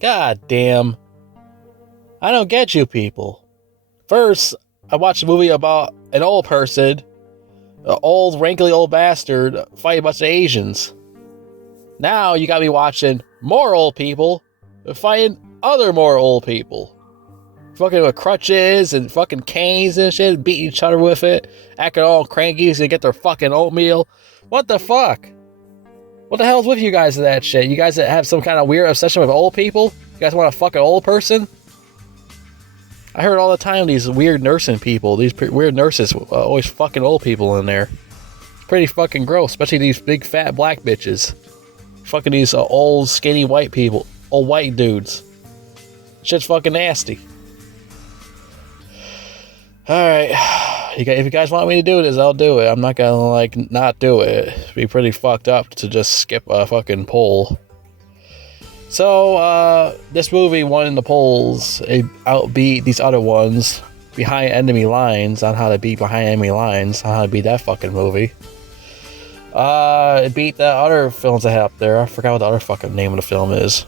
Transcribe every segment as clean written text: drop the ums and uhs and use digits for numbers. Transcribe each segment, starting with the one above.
God damn. I don't get you people. First, I watched a movie about an old person, an old, wrinkly old bastard fighting a bunch of Asians. Now you got me watching more old people fighting other more old people. Fucking with crutches and fucking canes and shit, beating each other with it, acting all cranky to get their fucking oatmeal. What the fuck? What the hell's with you guys with that shit? You guys that have some kind of weird obsession with old people? You guys want to fuck an old person? I heard all the time these weird nursing people, these weird nurses always fucking old people in there. It's pretty fucking gross, especially these big fat black bitches. Fucking these old skinny white people, old white dudes. Shit's fucking nasty. Alright, if you guys want me to do this, I'll do it. I'm not gonna, not do it. It'd be pretty fucked up to just skip a fucking poll. So, this movie won in the polls. It outbeat these other ones, Behind Enemy Lines, on how to beat Behind Enemy Lines, on how to beat that fucking movie. It beat the other films I had up there. I forgot what the other fucking name of the film is.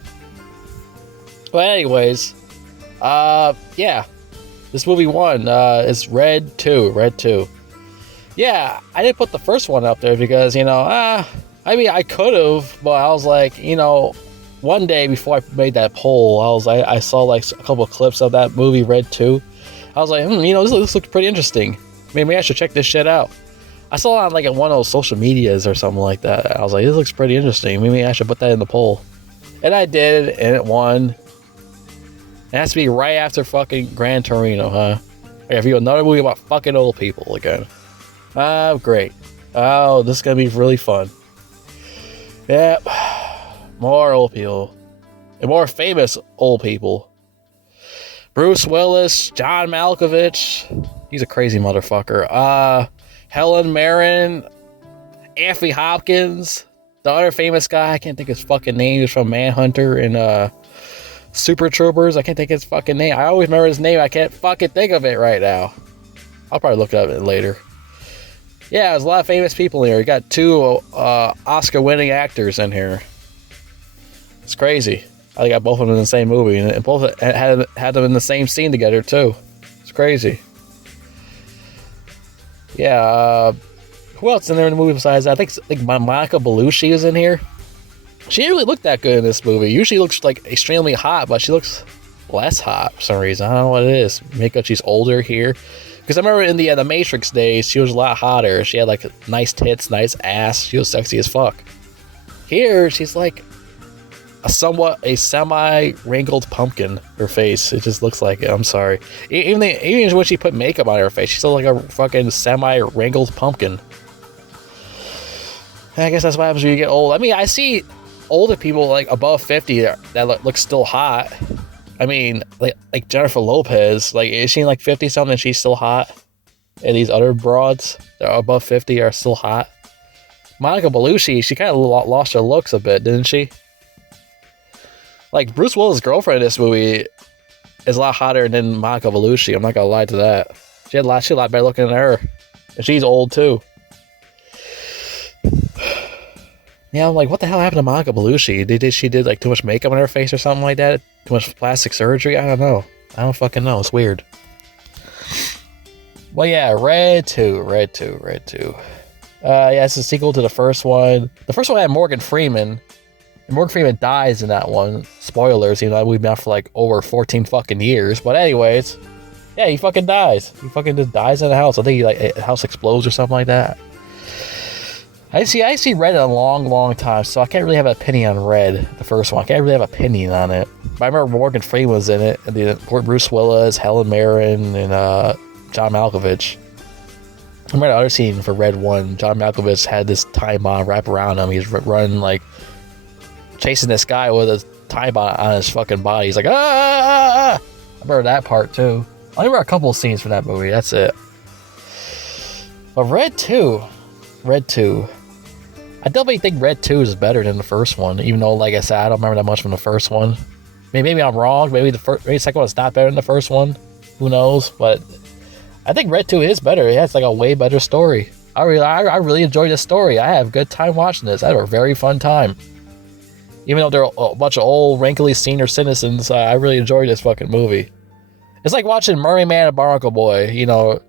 But anyways, yeah. This movie won. It's Red 2. Red 2. Yeah, I didn't put the first one up there because, I mean, I could have, but I was like, one day before I made that poll, I saw a couple of clips of that movie, Red 2. I was like, this looks pretty interesting. Maybe I should check this shit out. I saw it on one of those social medias or something like that. I was like, this looks pretty interesting. Maybe I should put that in the poll. And I did, and it won. It has to be right after fucking Gran Torino, huh? I gotta view another movie about fucking old people again. Oh, great. Oh, this is gonna be really fun. Yep. More old people. And more famous old people. Bruce Willis, John Malkovich. He's a crazy motherfucker. Helen Mirren, Anthony Hopkins, the other famous guy, I can't think his fucking name, is from Manhunter and Super Troopers. I can't think his fucking name. I always remember his name. I can't fucking think of it right now. I'll probably look it up later. Yeah, there's a lot of famous people in here. You got two Oscar-winning actors in here. It's crazy. I got both of them in the same movie, and both had them in the same scene together too. It's crazy. Yeah, who else in there in the movie besides that? I think Monica Bellucci is in here. She didn't really look that good in this movie. Usually looks extremely hot, but she looks less hot for some reason. I don't know what it is. Maybe she's older here. Because I remember in the Matrix days, she was a lot hotter. She had nice tits, nice ass. She was sexy as fuck. Here, she's a semi-wrinkled pumpkin. Her face, it just looks like it. I'm sorry. Even when she put makeup on her face, she's still like a fucking semi-wrinkled pumpkin. And I guess that's what happens when you get old. I mean, I see older people above 50 that look still hot. I mean, like Jennifer Lopez, is she 50 something and she's still hot? And these other broads that are above 50 are still hot. Monica Bellucci, she kind of lost her looks a bit, didn't she? Bruce Willis' girlfriend in this movie is a lot hotter than Monica Bellucci. I'm not gonna lie to that. She's a lot better looking than her, and she's old too. Yeah, I'm like, what the hell happened to Monica Bellucci? Did she did too much makeup on her face or something like that? Too much plastic surgery? I don't know. I don't fucking know. It's weird. Well, yeah, Red 2. Yeah, it's a sequel to the first one. The first one had Morgan Freeman. And Morgan Freeman dies in that one. Spoilers, we've been out for over 14 fucking years. But anyways, yeah, he fucking dies. He fucking just dies in the house. I think a house explodes or something like that. I see Red in a long time, so I can't really have an opinion on Red, the first one. I can't really have an opinion on it. But I remember Morgan Freeman was in it, and Bruce Willis, Helen Mirren, and John Malkovich. I remember the other scene for Red 1. John Malkovich had this time bomb wrapped around him. He's running, chasing this guy with a time bomb on his fucking body. He's like, ah! I remember that part, too. I remember a couple of scenes from that movie. That's it. But Red 2. I definitely think Red 2 is better than the first one, even though, like I said, I don't remember that much from the first one. Maybe I'm wrong. Maybe the second one is not better than the first one. Who knows? But I think Red 2 is better. It has a way better story. I really enjoyed this story. I have a good time watching this. I had a very fun time. Even though they're a bunch of old, wrinkly senior citizens, I really enjoyed this fucking movie. It's like watching Merry Man and Barnacle Boy,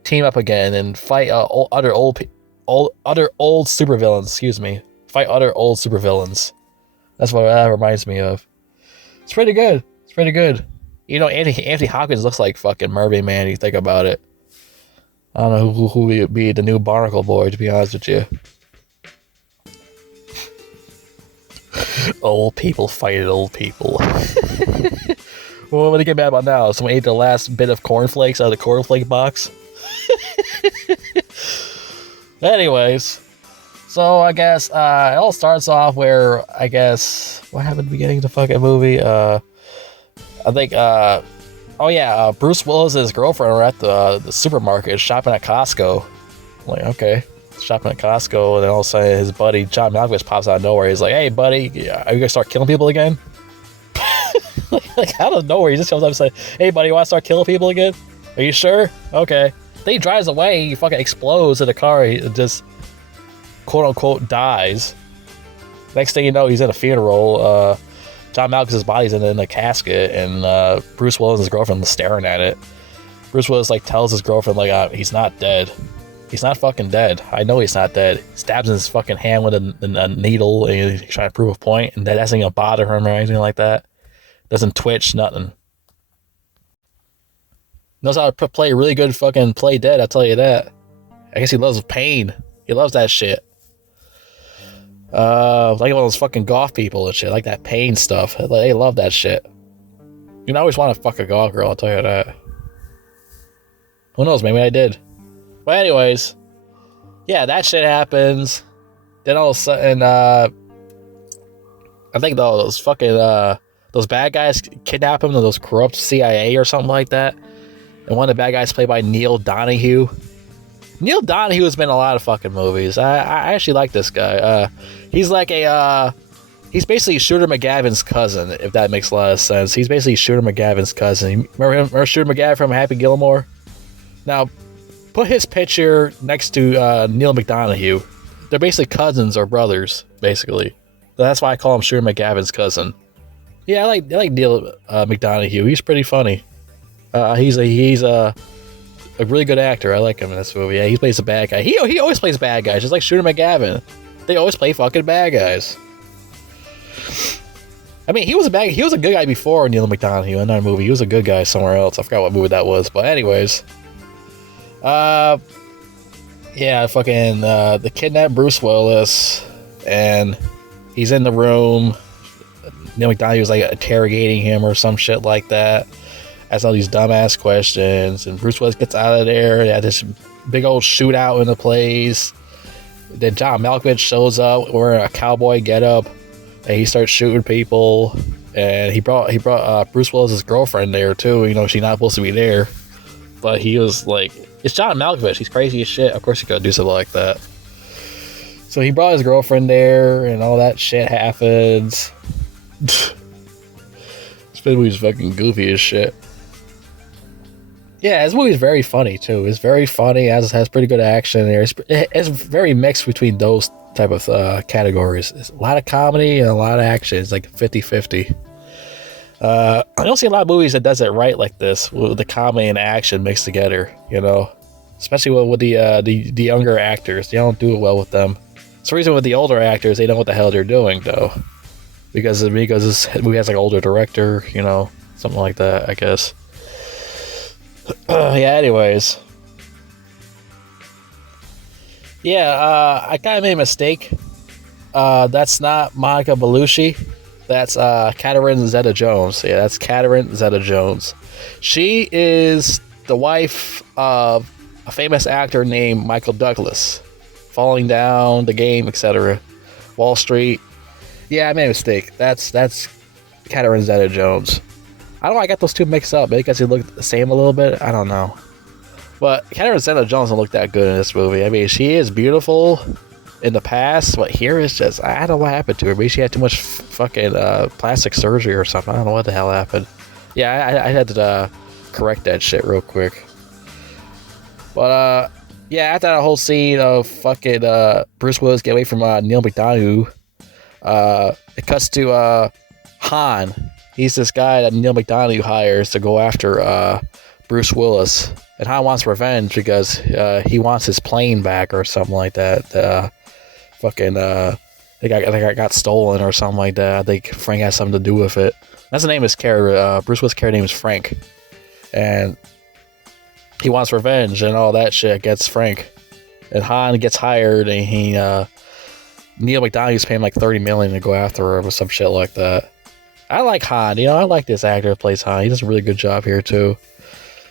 team up again and fight other old supervillains. Excuse me, fight other old supervillains. That's what that reminds me of. It's pretty good. It's pretty good. Anthony Hopkins looks like fucking Merry Man. You think about it. I don't know who would be the new Barnacle Boy, to be honest with you. Old people fighting old people. Well, what do you get mad about now? Someone ate the last bit of cornflakes out of the cornflake box? Anyways, so I guess it all starts off where, I guess, what happened at the beginning of the fucking movie? I think, Bruce Willis and his girlfriend were at the supermarket shopping at Costco. I'm like, okay. Shopping at Costco, and then all of a sudden his buddy John Malkovich pops out of nowhere. He's like, "Hey, buddy, are you gonna start killing people again?" like out of nowhere, he just comes up and says, "Hey, buddy, you want to start killing people again? Are you sure? Okay." Then he drives away. He fucking explodes in the car. He just quote unquote dies. Next thing you know, he's in a funeral. John Malkovich's body's in a casket, and Bruce Willis and his girlfriend staring at it. Bruce Willis tells his girlfriend he's not dead. He's not fucking dead. I know he's not dead. He stabs in his fucking hand with a needle, and he's trying to prove a point, and that doesn't even bother him or anything like that. Doesn't twitch, nothing. Knows how to play really good fucking play dead, I'll tell you that. I guess he loves pain. He loves that shit. Like one of those fucking goth people and shit, like that pain stuff. They love that shit. I always want to fuck a goth girl, I'll tell you that. Who knows, maybe I did. But anyways, yeah, that shit happens. Then all of a sudden, I think those fucking, those bad guys kidnap him, those corrupt CIA or something like that. And one of the bad guys played by Neil Donahue. Neil Donahue has been in a lot of fucking movies. I actually like this guy. He's like he's basically Shooter McGavin's cousin, if that makes a lot of sense. He's basically Shooter McGavin's cousin. Remember Shooter McGavin from Happy Gilmore? Now, put his picture next to Neil McDonough. They're basically cousins or brothers, basically. That's why I call him Shooter McGavin's cousin. Yeah, I like Neil McDonough. He's pretty funny. He's a really good actor. I like him in this movie. Yeah, he plays a bad guy. He always plays bad guys, just like Shooter McGavin. They always play fucking bad guys. I mean, he was a good guy before Neil McDonough in that movie. He was a good guy somewhere else. I forgot what movie that was, but anyways. Yeah, fucking, they kidnap Bruce Willis, and he's in the room. Neil McDonough was interrogating him or some shit like that. Asks all these dumbass questions, and Bruce Willis gets out of there. They had this big old shootout in the place. Then John Malkovich shows up wearing a cowboy getup, and he starts shooting people. And he brought Bruce Willis' girlfriend there too. She's not supposed to be there, but he was like, it's John Malkovich. He's crazy as shit. Of course he could do something like that. So he brought his girlfriend there, and all that shit happens. This movie's fucking goofy as shit. Yeah, this movie's very funny too. It's very funny. It has pretty good action there. It's very mixed between those type of categories. It's a lot of comedy and a lot of action. It's like 50-50. I don't see a lot of movies that does it right like this, with the comedy and action mixed together. Especially with the younger actors. They don't do it well with them. It's the reason with the older actors, they know what the hell they're doing though, because this movie has an older director. Something like that, I guess. Yeah, anyways. Yeah, I kind of made a mistake. That's not Monica Bellucci. That's Catherine Zeta-Jones. Yeah, that's Catherine Zeta-Jones. She is the wife of a famous actor named Michael Douglas. Falling Down, The Game, etc. Wall Street. Yeah, I made a mistake. That's Catherine Zeta-Jones. I don't know, I got those two mixed up. Maybe because they look the same a little bit. I don't know. But Catherine Zeta-Jones don't look that good in this movie. I mean, she is beautiful in the past, but here is just, I don't know what happened to her. Maybe she had too much fucking plastic surgery or something. I don't know what the hell happened. Yeah, I had to correct that shit real quick. But, yeah, after that whole scene of fucking Bruce Willis get away from Neil McDonough, It cuts to Han. He's this guy that Neil McDonough hires to go after Bruce Willis. And Han wants revenge because he wants his plane back or something like that. It got stolen or something like that. I think Frank has something to do with it. That's the name of his character. Bruce Willis' character name is Frank. And he wants revenge and all that shit against Frank. And Han gets hired and Neil McDonough's paying like $30 million to go after him or some shit like that. I like Han. I like this actor that plays Han. He does a really good job here too.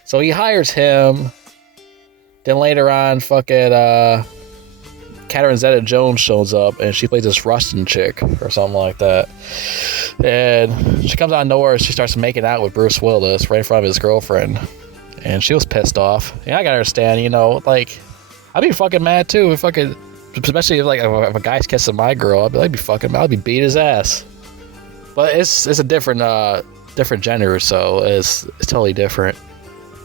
So he hires him. Then later on, Catherine Zeta-Jones shows up and she plays this Russian chick or something like that. And she comes out of nowhere and she starts making out with Bruce Willis right in front of his girlfriend. And she was pissed off. Yeah, I gotta understand, I'd be fucking mad too. Especially if a guy's kissing my girl, I'd be beat his ass. But it's a different gender, so it's totally different.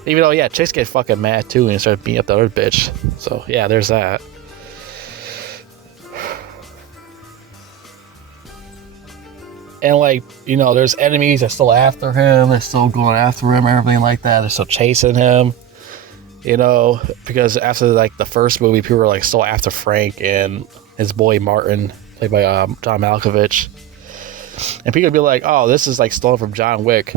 Even though, yeah, chicks get fucking mad too and start beating up the other bitch. So yeah, there's that. And there's enemies that are still after him. They're still going after him, everything like that. They're still chasing him. Because after the first movie, people were still after Frank and his boy Martin, played by John Malkovich. And people would be like, "Oh, this is stolen from John Wick."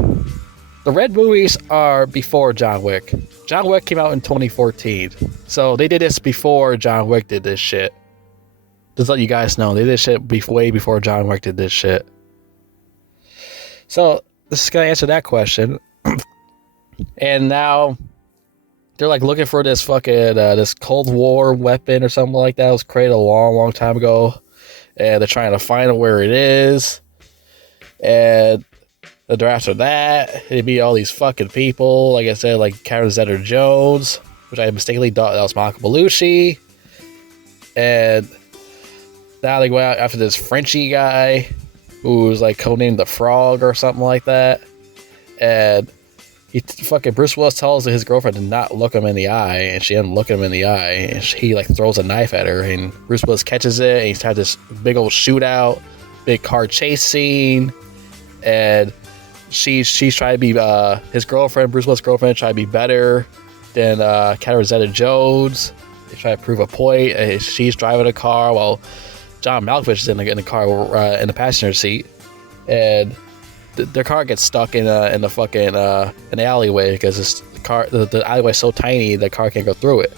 The Red movies are before John Wick. John Wick came out in 2014, so they did this before John Wick did this shit. Just let you guys know, they did this shit way before John Wick did this shit. So this is gonna answer that question. And now they're looking for this this Cold War weapon or something like that. It was created a long time ago, and they're trying to find where it is. And they're after that. It'd be all these fucking people, like I said, Catherine Zeta-Jones, which I mistakenly thought that was Monica Bellucci. And now they go out after this Frenchy guy who's codenamed the Frog or something like that. And Bruce Willis tells his girlfriend to not look him in the eye, and she doesn't look him in the eye, and he throws a knife at her, and Bruce Willis catches it, and he's had this big old shootout, big car chase scene, and she's trying to be his girlfriend, Bruce Willis' girlfriend, trying to be better than Catherine Zeta-Jones. They try to prove a point. She's driving a car while John Malkovich is in the car in the passenger seat, and their car gets stuck in the fucking an alleyway because the alleyway is so tiny the car can't go through it.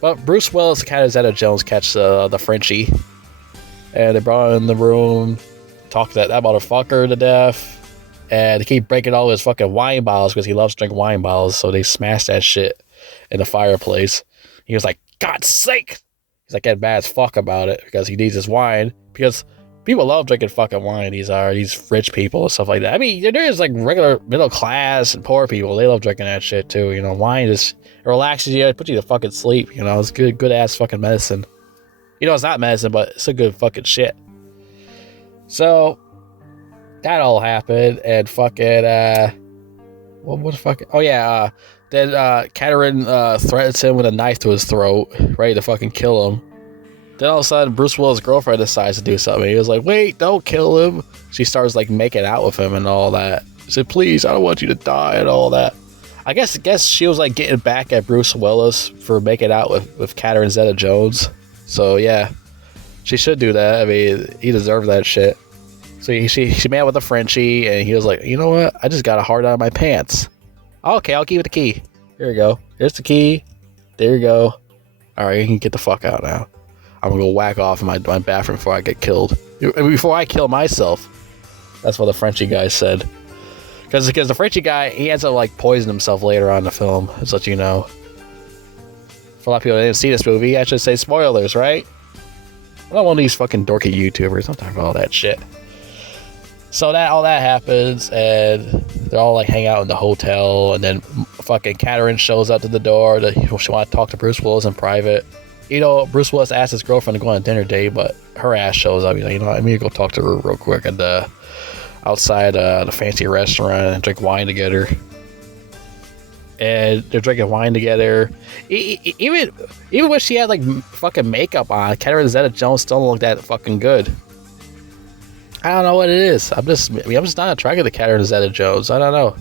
But Bruce Willis and Catherine Zeta-Jones catch the Frenchie, and they brought him in the room, talk that motherfucker to death, and they keep breaking all his fucking wine bottles because he loves to drink wine bottles. So they smash that shit in the fireplace. He was like, "God's sake!" He's getting mad as fuck about it because he needs his wine, because people love drinking fucking wine. These rich people and stuff like that. I mean, there is regular middle class and poor people. They love drinking that shit too. Wine just relaxes you, it puts you to fucking sleep. It's good ass fucking medicine. It's not medicine, but it's a good fucking shit. So that all happened, and fucking what the fuck? Oh yeah, then Catherine threatens him with a knife to his throat, ready to fucking kill him. Then all of a sudden, Bruce Willis' girlfriend decides to do something. He was like, "Wait, don't kill him." She starts making out with him and all that. She said, "Please, I don't want you to die," and all that. I guess she was getting back at Bruce Willis for making out with Catherine Zeta-Jones. So yeah, she should do that. I mean, he deserved that shit. So she made out with a Frenchie, and he was like, "You know what? I just got a heart out of my pants. Okay, I'll give you the key. Here you go. Here's the key. There you go. All right, you can get the fuck out now. I'm gonna go whack off in my bathroom before I get killed. Before I kill myself." That's what the Frenchie guy said. Because the Frenchie guy, he ends up poisoning himself later on in the film. Just let you know. For a lot of people that didn't see this movie, I should say spoilers, right? I'm not one of these fucking dorky YouTubers. I'm talking about all that shit. So all that happens, and they're all hang out in the hotel, and then fucking Catherine shows up to the door. She want to talk to Bruce Willis in private. Bruce Willis asked his girlfriend to go on a dinner date, but her ass shows up. He's like, I'm gonna go talk to her real quick and outside the fancy restaurant and drink wine together. And they're drinking wine together. Even when she had fucking makeup on, Catherine Zeta-Jones still don't look that fucking good. I don't know what it is. I'm just not attracted to Catherine Zeta-Jones. I don't know.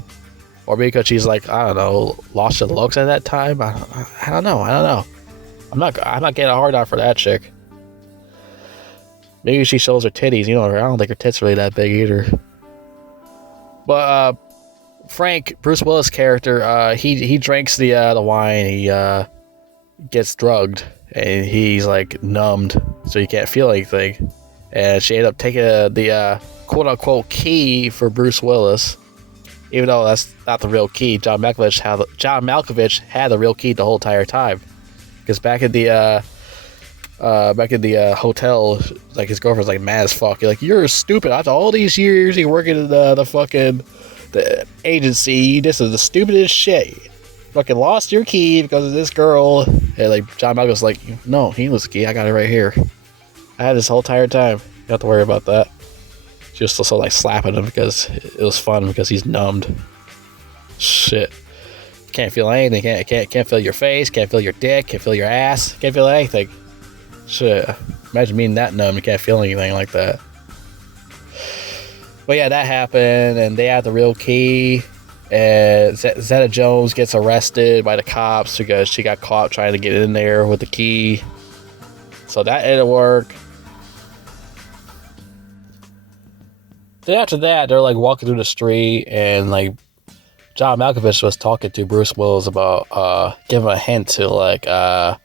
Or because she's like, I don't know, lost her looks at that time. I don't know. I'm not getting a hard on for that chick. Maybe she shows her titties. You know, I don't think her tits are really that big either. But Frank, Bruce Willis' character, he drinks the wine. He gets drugged and he's like numbed, so he can't feel anything. And she ended up taking the quote unquote key for Bruce Willis, even though that's not the real key. John Malkovich had the real key the whole entire time, because back in the hotel, like his girlfriend's like mad as fuck. You're like, you're stupid. After all these years you're working in the agency, this is the stupidest shit. Fucking lost your key because of this girl. And like John Malkovich's like, no, he was the key. I got it right here. I had this whole entire time. You don't have to worry about that. She was still like slapping him because it was fun, because he's numbed. Shit. Can't feel anything. Can't feel your face. Can't feel your dick. Can't feel your ass. Can't feel anything. Shit. Imagine being that numb. You can't feel anything like that. But yeah, that happened, and they had the real key. And Zeta-Jones gets arrested by the cops because she got caught trying to get in there with the key. So that didn't work. Then after that, they're like walking through the street, and like John Malkovich was talking to Bruce Willis about giving a hint to like to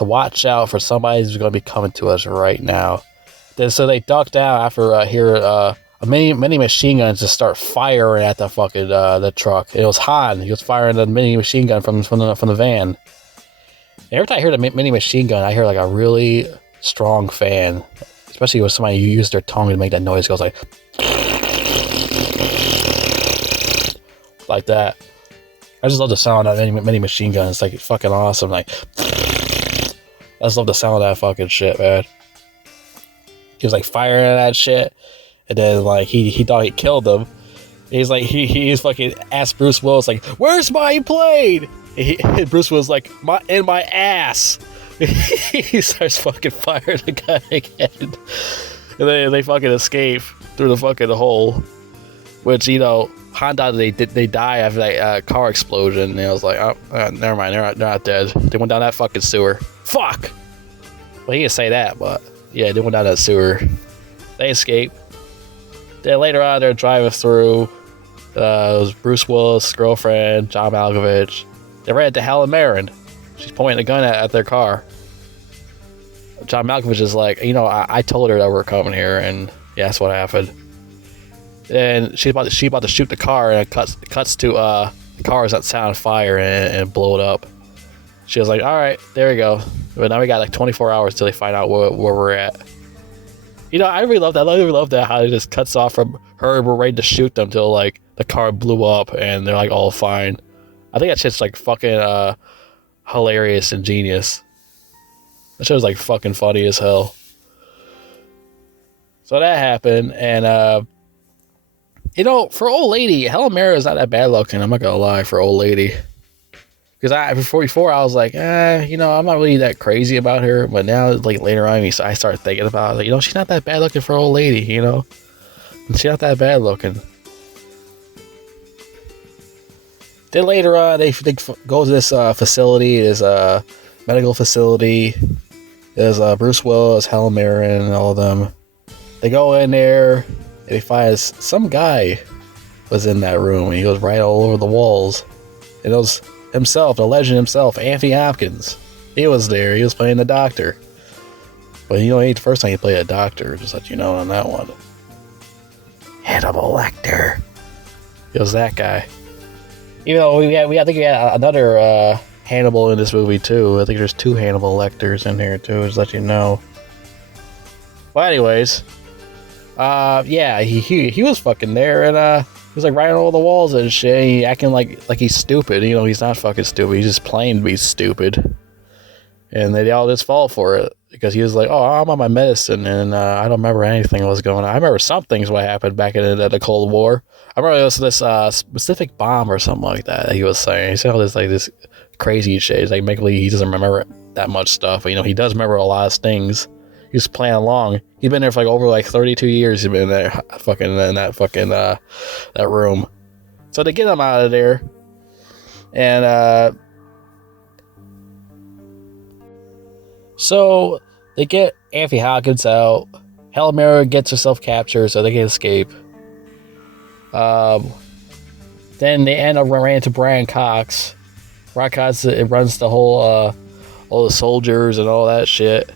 watch out for somebody who's going to be coming to us right now. Then so they ducked down after hearing many machine guns just start firing at the fucking the truck. It was Han. He was firing the mini machine gun from the van. And every time I hear the mini machine gun, I hear like a really strong fan, especially with somebody who used their tongue to make that noise. It goes like that. I just love the sound of mini machine gun. It's like fucking awesome. Like, I just love the sound of that fucking shit, man. He was like firing at that shit. And then like he thought he killed them. He's like he's fucking asked Bruce Willis like, "Where's my plane?" And Bruce Willis like, in my ass." He starts fucking firing the guy again, and then they fucking escape through the fucking hole. Which, you know, Honda they die after that car explosion. And I was like, oh, never mind, they're not dead. They went down that fucking sewer. Fuck. Well, he didn't say that, but yeah, they went down that sewer. They escaped. Then later on, they're driving through. It was Bruce Willis' girlfriend, John Malkovich. They ran into Helen Mirren. She's pointing a gun at their car. John Malkovich is like, you know, I told her that we're coming here, and yeah, that's what happened. And she's about to shoot the car, and it cuts to the car is on fire and blow it up. She was like, all right, there we go. But now we got like 24 hours till they find out where we're at. You know, I really love that. I really love that, how it just cuts off from her. We're ready to shoot them till like the car blew up and they're like all fine. I think that shit's like fucking hilarious and genius. That shit was like fucking funny as hell. So that happened, and you know, for old lady, Helen Mirren is not that bad looking. I'm not gonna lie, for old lady. Because before I was like, you know, I'm not really that crazy about her. But now, like later on, I started thinking about it. Like, you know, she's not that bad looking for old lady. You know, she's not that bad looking. Then later on, they go to this facility. There's a medical facility. There's Bruce Willis, Helen Mirren, and all of them. They go in there. And they find some guy was in that room. And he was right all over the walls. And it was himself, the legend himself, Anthony Hopkins. He was there. He was playing the doctor. But you know, it ain't the first time he played a doctor. Just let you know on that one. Hannibal Lecter. It was that guy. Even though I think we had another Hannibal in this movie too. I think there's 2 Hannibal Lecters in here too. Just let you know. Well, anyways, yeah, he was fucking there, and he was like right on all the walls and shit. He acting like he's stupid. You know, he's not fucking stupid. He's just playing to be stupid. And they all just fall for it because he was like, "Oh, I'm on my medicine, and I don't remember anything that was going on. I remember some things what happened back in the Cold War. I remember it was this specific bomb or something like that he was saying. He said all this crazy shit. He's like, he doesn't remember that much stuff. But, you know, he does remember a lot of things. He was playing along. He's been there for like over like 32 years. He's been there, fucking in that fucking that room. So they get him out of there, and so they get Anthony Hopkins out. Helen Mirren gets herself captured, so they can escape. Then they end up running into Brian Cox. Brian Cox, it runs the whole, all the soldiers and all that shit.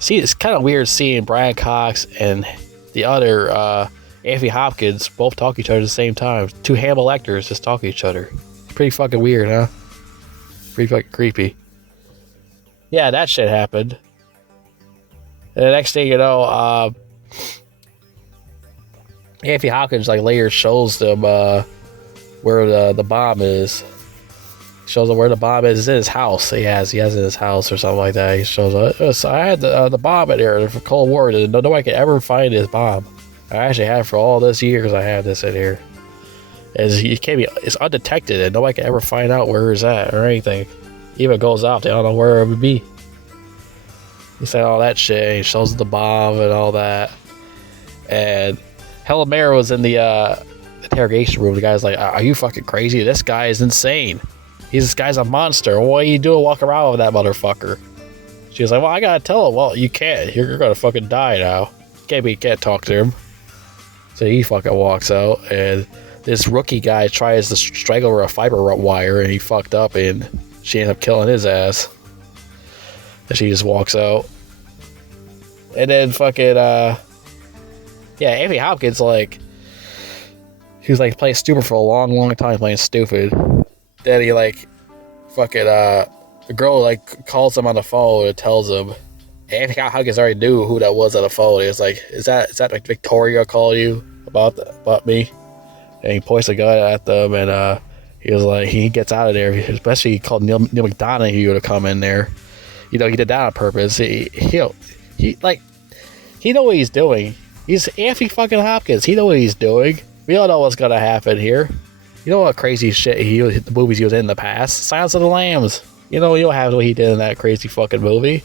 See, it's kind of weird seeing Brian Cox and the other, Anthony Hopkins both talk to each other at the same time. Two Hannibal actors just talk to each other. Pretty fucking weird, huh? Pretty fucking creepy. Yeah, that shit happened. And the next thing you know, Anthony Hopkins like later shows them where the bomb is. Shows them where the bomb is. It's in his house. He has it in his house or something like that. He shows so I had the bomb in there for Cold War. Nobody could ever find his bomb. I actually had it for all this years. I have this in here. It's undetected and nobody can ever find out where it's at or anything. Even if it goes out, they don't know where it would be. He said all that shit. And he shows the bomb and all that. And Helen Mirren was in the interrogation room. The guy's like, "Are you fucking crazy? This guy is insane. This guy's a monster. What are you doing walking around with that motherfucker?" She was like, "Well, I gotta tell him." "Well, you can't. You're gonna fucking die now. Can't talk to him." So he fucking walks out, and this rookie guy tries to strangle her a fiber wire, and he fucked up, and she ends up killing his ass. And she just walks out. And then fucking, Anthony Hopkins, like, he was like playing stupid for a long, long time, playing stupid. Then he like, fucking, the girl like calls him on the phone and tells him, Anthony Hopkins already knew who that was on the phone. He was like, is that like Victoria calling you about me? And he points a gun at them, and he was like, he gets out of there. Especially he called Neil McDonough to come in there. You know, he did that on purpose. He know what he's doing. He's Anthony fucking Hopkins. He know what he's doing. We all know what's gonna happen here. You know what crazy shit the movies he was in the past? Silence of the Lambs. You know what he did in that crazy fucking movie.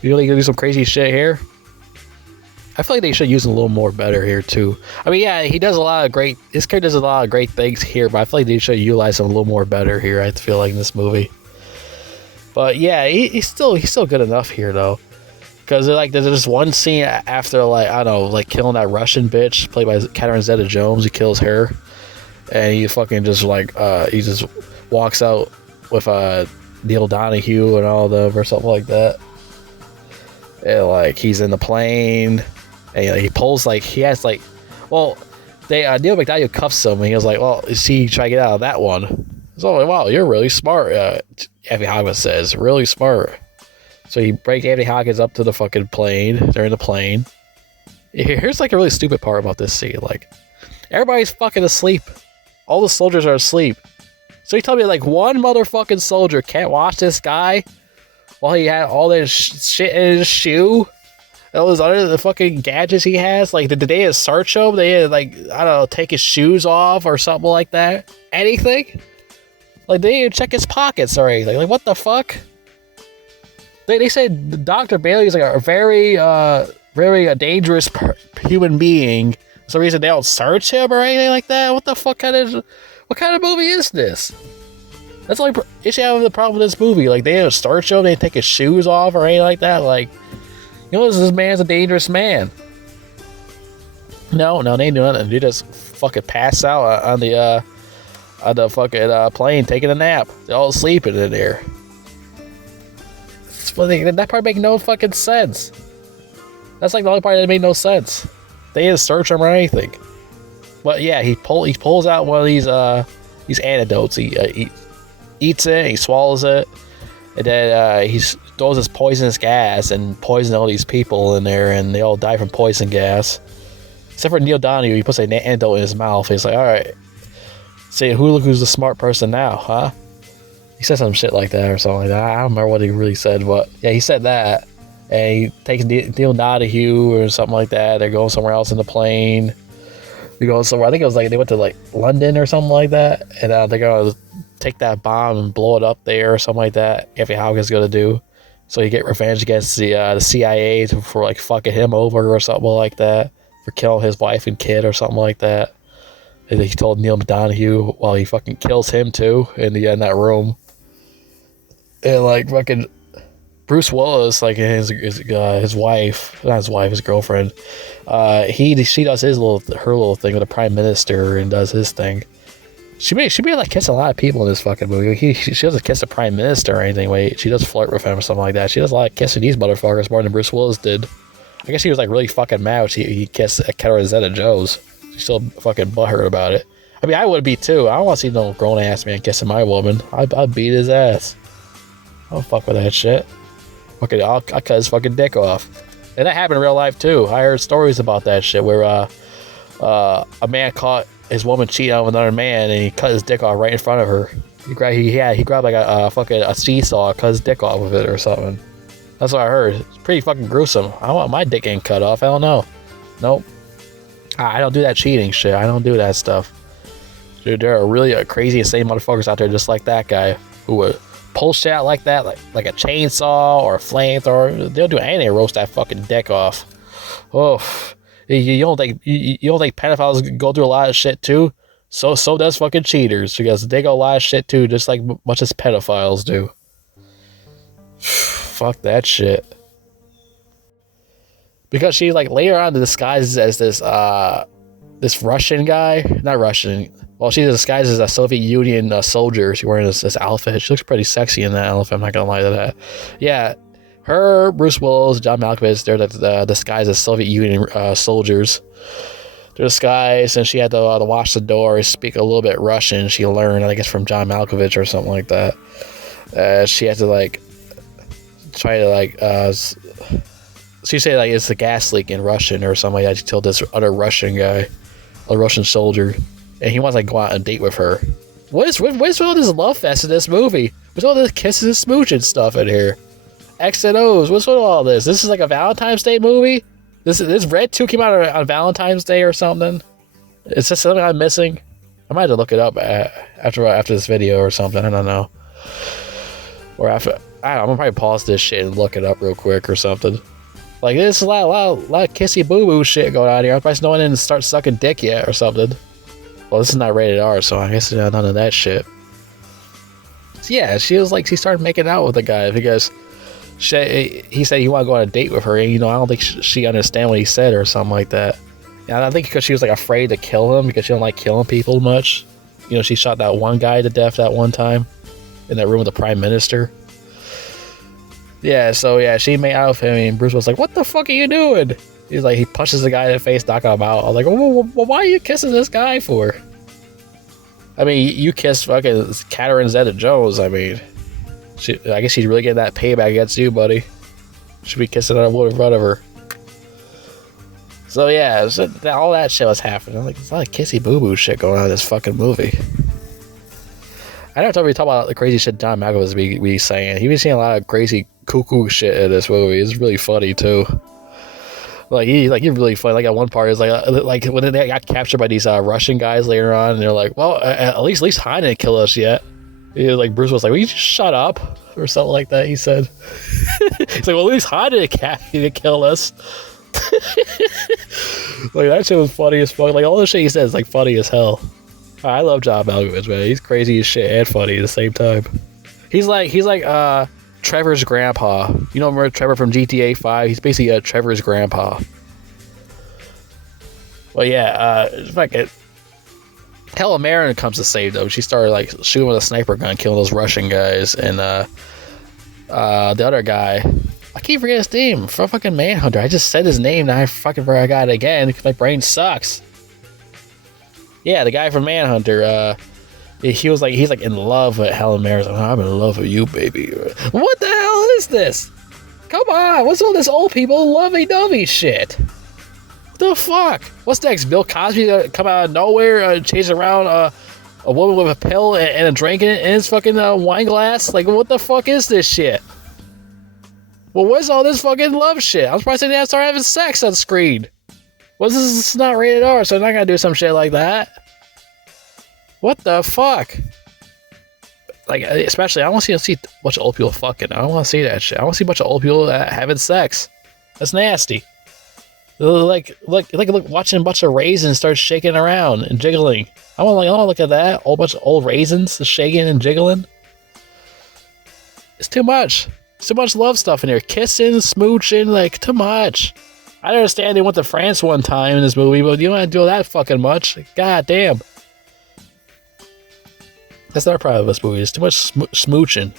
You really gonna do some crazy shit here? I feel like they should use him a little more better here too. I mean, yeah, his character does a lot of great things here, but I feel like they should utilize him a little more better here. I feel like in this movie. But yeah, he's still good enough here though, because like there's this one scene after like I don't know, like killing that Russian bitch played by Catherine Zeta-Jones. He kills her, and he fucking just like he just walks out with Neil Donahue and all them or something like that. And like he's in the plane, and he pulls like he has like, well, Neil McDonough cuffs him, and he was like, well, see, try to get out of that one. So like, wow, you're really smart. Anthony Hopkins says, really smart. So he breaks Anthony Hopkins up to the fucking plane. They're in the plane. Here's like a really stupid part about this scene. Like, everybody's fucking asleep. All the soldiers are asleep. So you tell me like one motherfucking soldier can't watch this guy while he had all this shit in his shoe? All those other fucking gadgets he has? Like, did they search him? They had like, I don't know, take his shoes off or something like that? Anything? Like, they didn't even check his pockets or anything. Like, what the fuck? They said Dr. Bailey is like a very, very dangerous human being. For some reason they don't search him or anything like that. What the fuck kind of movie is this? That's the only issue I have with the problem with this movie. Like, they didn't search him, they didn't take his shoes off or anything like that. Like, you know, this man's a dangerous man. No, they do nothing. They just fucking pass out on the fucking plane taking a nap. They're all sleeping in there. That part make no fucking sense. That's like the only part that made no sense. They didn't search him or anything. But yeah, he pulls out one of these antidotes. He eats it, he swallows it, and then he throws this poisonous gas and poisons all these people in there, and they all die from poison gas. Except for Neil Donahue, he puts an antidote in his mouth. He's like, all right, say who's the smart person now, huh? He said some shit like that or something like that. I don't remember what he really said, but yeah, he said that. And he takes Neil Donahue or something like that. They're going somewhere else in the plane. They go somewhere. I think it was like they went to like London or something like that. And they're gonna take that bomb and blow it up there or something like that. Anthony Hopkins is gonna do. So you get revenge against the CIA for like fucking him over or something like that, for killing his wife and kid or something like that. And he told Neil Donahue while he fucking kills him too in that room. And like fucking Bruce Willis, like his wife, not his wife, his girlfriend. She does her little thing with the prime minister and does his thing. She may like kiss a lot of people in this fucking movie. She doesn't kiss the prime minister or anything. Wait, she does flirt with him or something like that. She does a lot of kissing these motherfuckers more than Bruce Willis did. I guess he was like really fucking mad when he kissed Catherine Zeta-Jones. She's still fucking butthurt about it. I mean, I would be too. I don't want to see no grown ass man kissing my woman. I'd beat his ass. I don't fuck with that shit. Okay, I'll cut his fucking dick off. And that happened in real life too. I heard stories about that shit where a man caught his woman cheating on another man and he cut his dick off right in front of her. He grabbed like a seesaw, cut his dick off with it or something. That's what I heard. It's pretty fucking gruesome. I want my dick getting cut off. I don't know. Nope. I don't do that cheating shit. I don't do that stuff. Dude, there are really crazy, insane motherfuckers out there just like that guy who would pull shit out like that, like a chainsaw or a flamethrower. They'll do anything to roast that fucking dick off. Oh. You don't think pedophiles go through a lot of shit too? So does fucking cheaters, because they go a lot of shit too, just like much as pedophiles do. Fuck that shit. Because she like later on disguises as this Russian guy, not Russian. Well, she disguises as a Soviet Union soldier. She's wearing this outfit. She looks pretty sexy in that outfit. I'm not gonna lie to that. Yeah. Her, Bruce Willis, John Malkovich, they're disguised as Soviet Union soldiers. They're disguised, and she had to watch the door, speak a little bit Russian. She learned, I guess, from John Malkovich or something like that. She had to, like, try to, like, she said, like, it's a gas leak in Russian or something like that. She told this other Russian guy, a Russian soldier, and he wants to, like, go out on a date with her. What's all this love fest in this movie? What's all this kisses and smooching stuff in here? X and O's. What's with all this? This is like a Valentine's Day movie? This Red 2 came out on Valentine's Day or something? Is this something I'm missing? I might have to look it up after this video or something. I don't know. Or after, I don't know, I'm gonna probably pause this shit and look it up real quick or something. Like, there's a lot of kissy boo boo shit going on here. I'm surprised no one didn't start sucking dick yet or something. Well, this is not rated R, so I guess none of that shit. So yeah, she started making out with the guy because he said he wanted to go on a date with her, and I don't think she understand what he said or something like that. And I think because she was like afraid to kill him because she don't like killing people much. She shot that one guy to death that one time in that room with the prime minister. Yeah, so yeah, she made out with him, and Bruce was like, "What the fuck are you doing?" He's like, he pushes the guy in the face, knocking him out. I was like, well, why are you kissing this guy for? I mean, you kissed fucking Catherine Zeta-Jones. I mean, I guess she's really getting that payback against you, buddy. Should be kissing on a woman in front of her. So yeah, all that shit was happening. I'm like, there's a lot of kissy boo boo shit going on in this fucking movie. I never thought we'd talk about the crazy shit John Malkovich be saying. He was saying a lot of crazy cuckoo shit in this movie. It's really funny too. Like he's really funny. Like at one part, it's like when they got captured by these Russian guys later on, and they're like, "Well, at least Han didn't kill us yet." Like Bruce was like, "Will you just shut up?" or something like that. He said, "He's like, well, at least Han didn't kill us." Like that shit was funny as fuck. Like all the shit he said is like funny as hell. I love John Malkovich, man. He's crazy as shit and funny at the same time. He's like Trevor's grandpa. Remember Trevor from GTA 5? He's basically Trevor's grandpa. Well, yeah, fucking Helen Mirren comes to save them. She started like shooting with a sniper gun, killing those Russian guys, and the other guy, I keep forgetting his name, from fucking Manhunter. I just said his name, now I fucking forgot it again because my brain sucks. Yeah, the guy from Manhunter. He's like in love with Helen Mirren. Like, I'm in love with you, baby. What the hell is this? Come on, what's all this old people lovey-dovey shit? What the fuck? What's next? Bill Cosby come out of nowhere, chase around a woman with a pill and a drink in his fucking wine glass? Like, what the fuck is this shit? Well, what's all this fucking love shit? I'm surprised they didn't start having sex on screen. This is not rated R, so they're not gonna do some shit like that. What the fuck? Like, especially, I don't want to see a bunch of old people fucking. I don't want to see that shit. I want to see a bunch of old people having sex. That's nasty. Like watching a bunch of raisins start shaking around and jiggling. I want to look at that. A whole bunch of old raisins shaking and jiggling. It's too much. It's too much love stuff in here. Kissing, smooching, like, too much. I understand they went to France one time in this movie, but you don't have to do that fucking much. God damn. That's not part of this movie. It's too much smooching.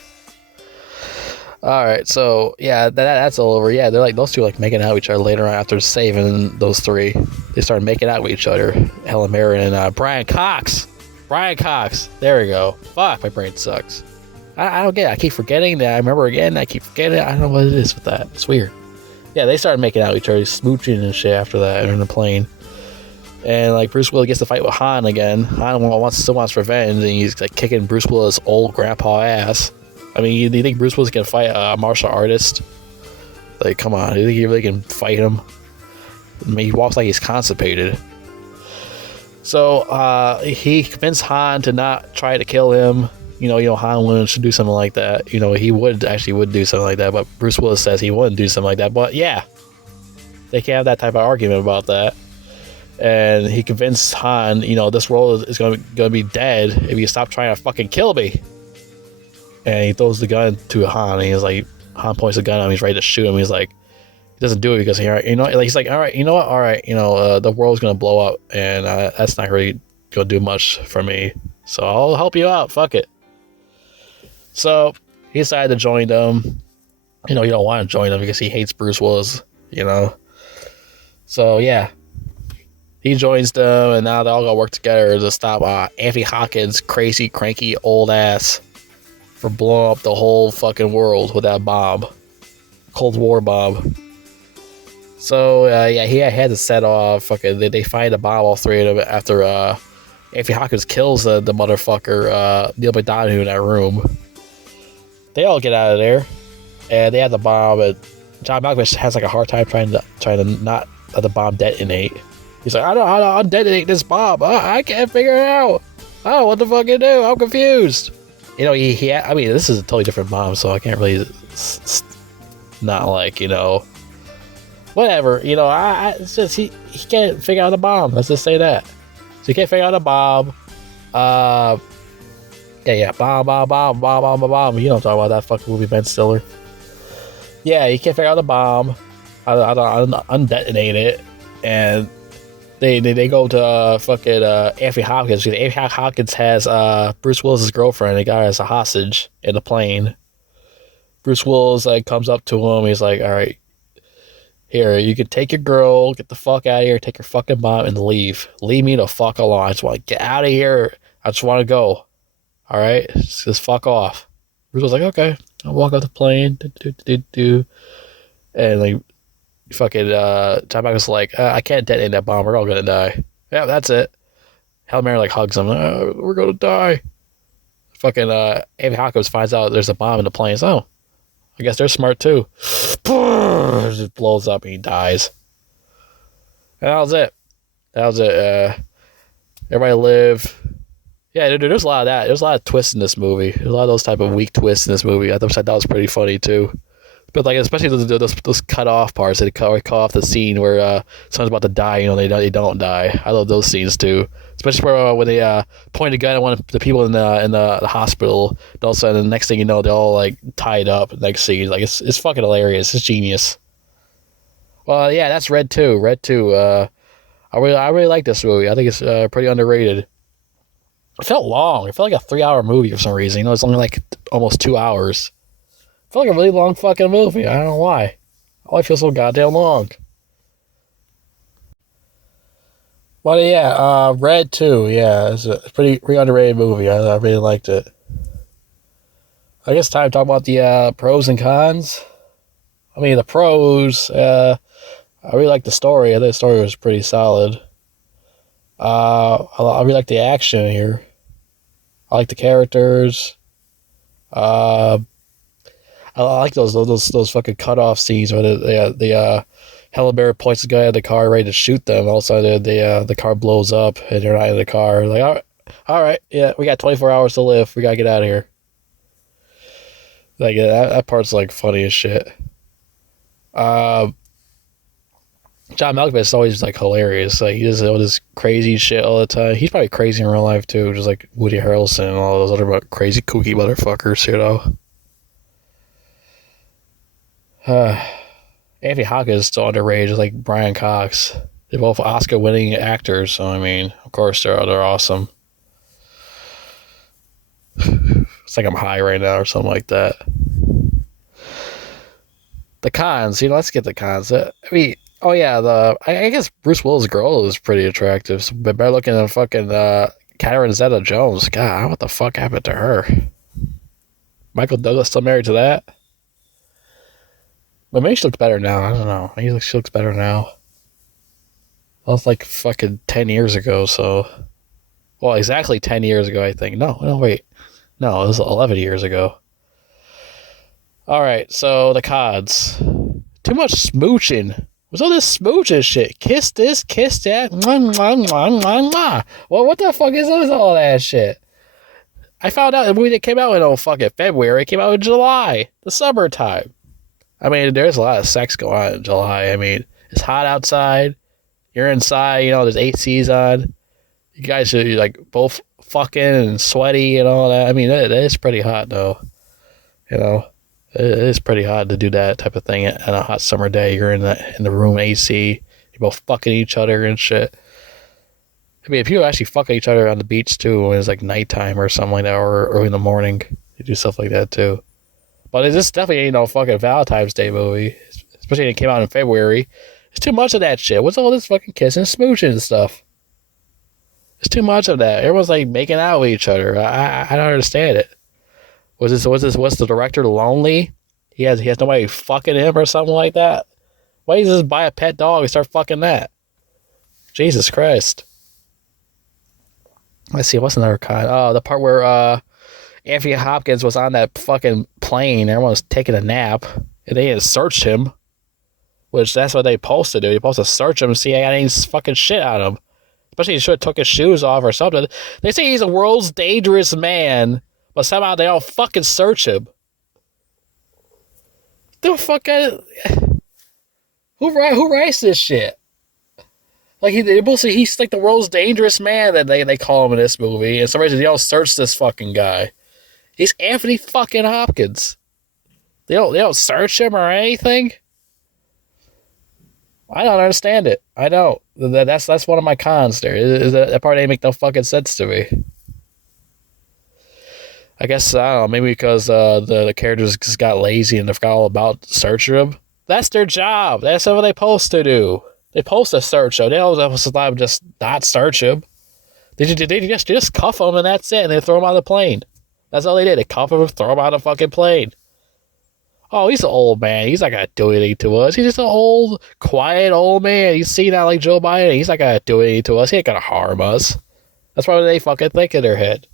Alright, so, yeah, that's all over. Yeah, they're like, those two like making out with each other later on after saving those three. They started making out with each other. Helen Mirren and Brian Cox. Brian Cox. There we go. Fuck, my brain sucks. I don't get it. I keep forgetting that. I remember again. I keep forgetting it. I don't know what it is with that. It's weird. Yeah, they started making out with each other, smooching and shit after that in the plane. And like Bruce Willis gets to fight with Han again. Han still wants revenge, and he's like kicking Bruce Willis' old grandpa ass. I mean, do you think Bruce Willis can fight a martial artist? Like, come on, do you think he really can fight him? I mean, he walks like he's constipated. So he convinced Han to not try to kill him. You know, Han Lund should do something like that. You know, he would do something like that, but Bruce Willis says he wouldn't do something like that. But yeah, they can't have that type of argument about that. And he convinced Han, you know, this world is going to be dead if you stop trying to fucking kill me. And he throws the gun to Han, and he's like, Han points the gun at him, he's ready to shoot him. He's like, he doesn't do it because he's like, all right, you know what? All right, the world's going to blow up, and that's not really going to do much for me. So I'll help you out. Fuck it. So he decided to join them. You know, you don't want to join them because he hates Bruce Willis, you know. So yeah, he joins them, and now they all got to work together to stop Anthony Hopkins' crazy, cranky old ass from blowing up the whole fucking world with that bomb, Cold War bomb. So yeah, he had to set off. Fucking, they find a bomb, all three of them, after Anthony Hopkins kills the motherfucker Neil McDonough in that room. They all get out of there, and they have the bomb. And John Malkovich has like a hard time trying to not let the bomb detonate. He's like, I don't know how to undetonate this bomb. I can't figure it out. I don't know what the fuck to do. I'm confused. You know, I mean, this is a totally different bomb, so I can't really not like, you know, whatever. You know, it's just he can't figure out the bomb. Let's just say that. So he can't figure out the bomb. Yeah, bomb. You don't talk about that fucking movie, Ben Stiller. Yeah, you can't figure out the bomb. I don't undetonate it, and they go to fucking Anthony Hopkins. Anthony Hopkins has Bruce Willis' girlfriend. They got her as a hostage in the plane. Bruce Willis like comes up to him. He's like, "All right, here, you can take your girl, get the fuck out of here, take your fucking bomb, and leave. Leave me the fuck alone. I just want to get out of here. I just want to go. All right, just fuck off." Bruce was like, "Okay." I'll walk off the plane. And like, fucking John Malkovich was like, "I can't detonate that bomb. We're all gonna die." Yeah, that's it. Helen Mirren like hugs him. We're gonna die. Fucking Anthony Hopkins finds out there's a bomb in the plane. So, I guess they're smart too. Just blows up and he dies. And that was it. Everybody live. Yeah, there's a lot of that. There's a lot of twists in this movie. There's a lot of those type of weak twists in this movie. I thought that was pretty funny too. But like, especially those cut off parts. They cut off the scene where someone's about to die. You know, they don't die. I love those scenes too. Especially when they point a gun at one of the people in the hospital. And all of a sudden, the next thing you know, they're all like tied up. Next scene, like it's fucking hilarious. It's genius. Well, yeah, that's Red 2. Red 2. I really like this movie. I think it's pretty underrated. It felt long. It felt like a 3-hour movie for some reason. You know, it's only like almost 2 hours. It felt like a really long fucking movie. I don't know why. Why it feels so goddamn long. But yeah, Red 2. Yeah, it's a pretty underrated movie. I really liked it. I guess time to talk about the pros and cons. I mean, the pros, I really like the story. I think the story was pretty solid. I really like the action here. I like the characters. I like those fucking cutoff scenes where the Helen Mirren points the guy at the car ready to shoot them. All of a sudden the car blows up and they're not in the car. Like, all right, yeah, we got 24 hours to live. We gotta get out of here. Like that part's like funny as shit. Uh, John Malkovich is always like hilarious. Like he does all this crazy shit all the time. He's probably crazy in real life too, just like Woody Harrelson and all those other crazy kooky motherfuckers. You know. Anthony Hopkins is still underrated, just like Brian Cox. They're both Oscar-winning actors, so I mean, of course they're awesome. It's like I'm high right now or something like that. The cons, let's get the cons. I mean, oh yeah, I guess Bruce Willis' girl is pretty attractive. So better looking than fucking Catherine Zeta-Jones. God, what the fuck happened to her? Michael Douglas still married to that? But maybe she looks better now. I don't know. Maybe she looks better now. Well, it's like fucking 10 years ago, so... Well, exactly 10 years ago, I think. No, wait. No, it was 11 years ago. Alright, so the CODs. Too much smooching. What's all this smooching shit? Kiss this, kiss that. Mwah, mwah, mwah, mwah, mwah. Well, what the fuck is all that shit? I found out the movie that came out in fucking February. It came out in July. The summertime. I mean, there's a lot of sex going on in July. I mean, it's hot outside. You're inside, there's ACs on. You guys are like both fucking and sweaty and all that. I mean, it is pretty hot though. It is pretty hot to do that type of thing on a hot summer day. You're in the room AC. You're both fucking each other and shit. I mean, if you actually fuck each other on the beach too, when it's like nighttime or something like that, or early in the morning, you do stuff like that too. But this definitely ain't no fucking Valentine's Day movie. Especially when it came out in February. It's too much of that shit. What's all this fucking kissing and smooching and stuff? It's too much of that. Everyone's like making out with each other. I don't understand it. What's the director lonely? He has nobody fucking him or something like that? Why does he just buy a pet dog and start fucking that? Jesus Christ. Let's see, what's another con? Oh, the part where Anthony Hopkins was on that fucking plane. Everyone was taking a nap. And they had searched him. Which, that's what they supposed to do. You're supposed to search him and see if he got any fucking shit on him. Especially he should have took his shoes off or something. They say he's a world's dangerous man. But somehow they don't fucking search him. The fuck... Who writes this shit? Like, he's like the world's dangerous man that they call him in this movie. And some reason they don't search this fucking guy. He's Anthony fucking Hopkins. They don't search him or anything? I don't understand it. I don't. That's one of my cons there. That part ain't make no fucking sense to me. I guess, I don't know, maybe because the characters just got lazy and they forgot all about searching them. That's their job. That's what they're supposed to do. They're supposed to search him. They don't have to just not search him. They just cuff him and that's it. And they throw him on the plane. That's all they did. They cuff him and throw him on the fucking plane. Oh, he's an old man. He's not going to do anything to us. He's just an old, quiet old man. He's seen out like Joe Biden. He's not going to do anything to us. He ain't going to harm us. That's what they fucking think in their head.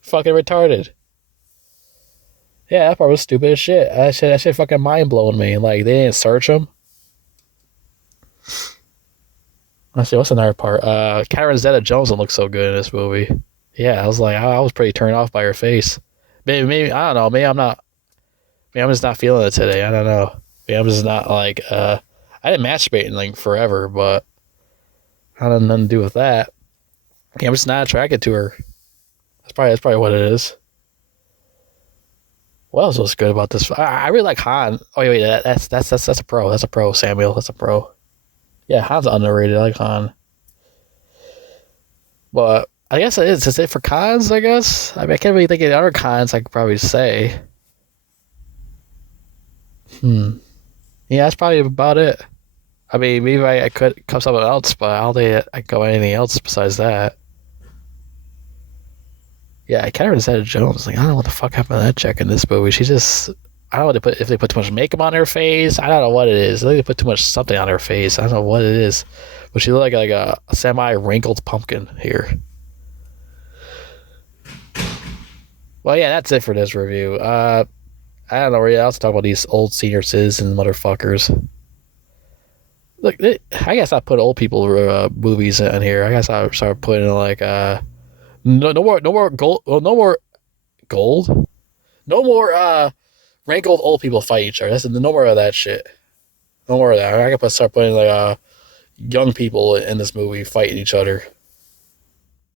Fucking retarded. Yeah, that part was stupid as shit. That shit fucking mind-blowing me. Like, they didn't search him. Let's see, what's another part? Catherine Zeta-Jones don't look so good in this movie. Yeah, I was like, I was pretty turned off by her face. Maybe I don't know. Maybe I'm just not feeling it today. I don't know. Maybe I'm just not like, I didn't masturbate in like forever, but I had nothing to do with that. I'm just not attracted to her. That's probably what it is. What else was good about this? I really like Han. Oh wait, that's a pro. That's a pro, Samuel. That's a pro. Yeah, Han's underrated. I like Han. But I guess it is. Is it for cons, I guess? I mean, I can't really think of other cons I could probably say. Yeah, that's probably about it. I mean, maybe I could come something else, but I don't think I could go anything else besides that. Yeah, I can't remember Zeta-Jones. Like, I don't know what the fuck happened to that chick in this movie. She just... I don't know if they put too much makeup on her face. I don't know what it is. I think they put too much something on her face. I don't know what it is. But she looked like a semi-wrinkled pumpkin here. Well, yeah, that's it for this review. I don't know really else to talk about these old senior citizen motherfuckers. Look, I guess I put old people movies in here. I guess I started putting like no more gold. Well, no more gold. No more wrinkled old people fight each other. That's no more of that shit. No more of that. I gotta start putting like young people in this movie fighting each other.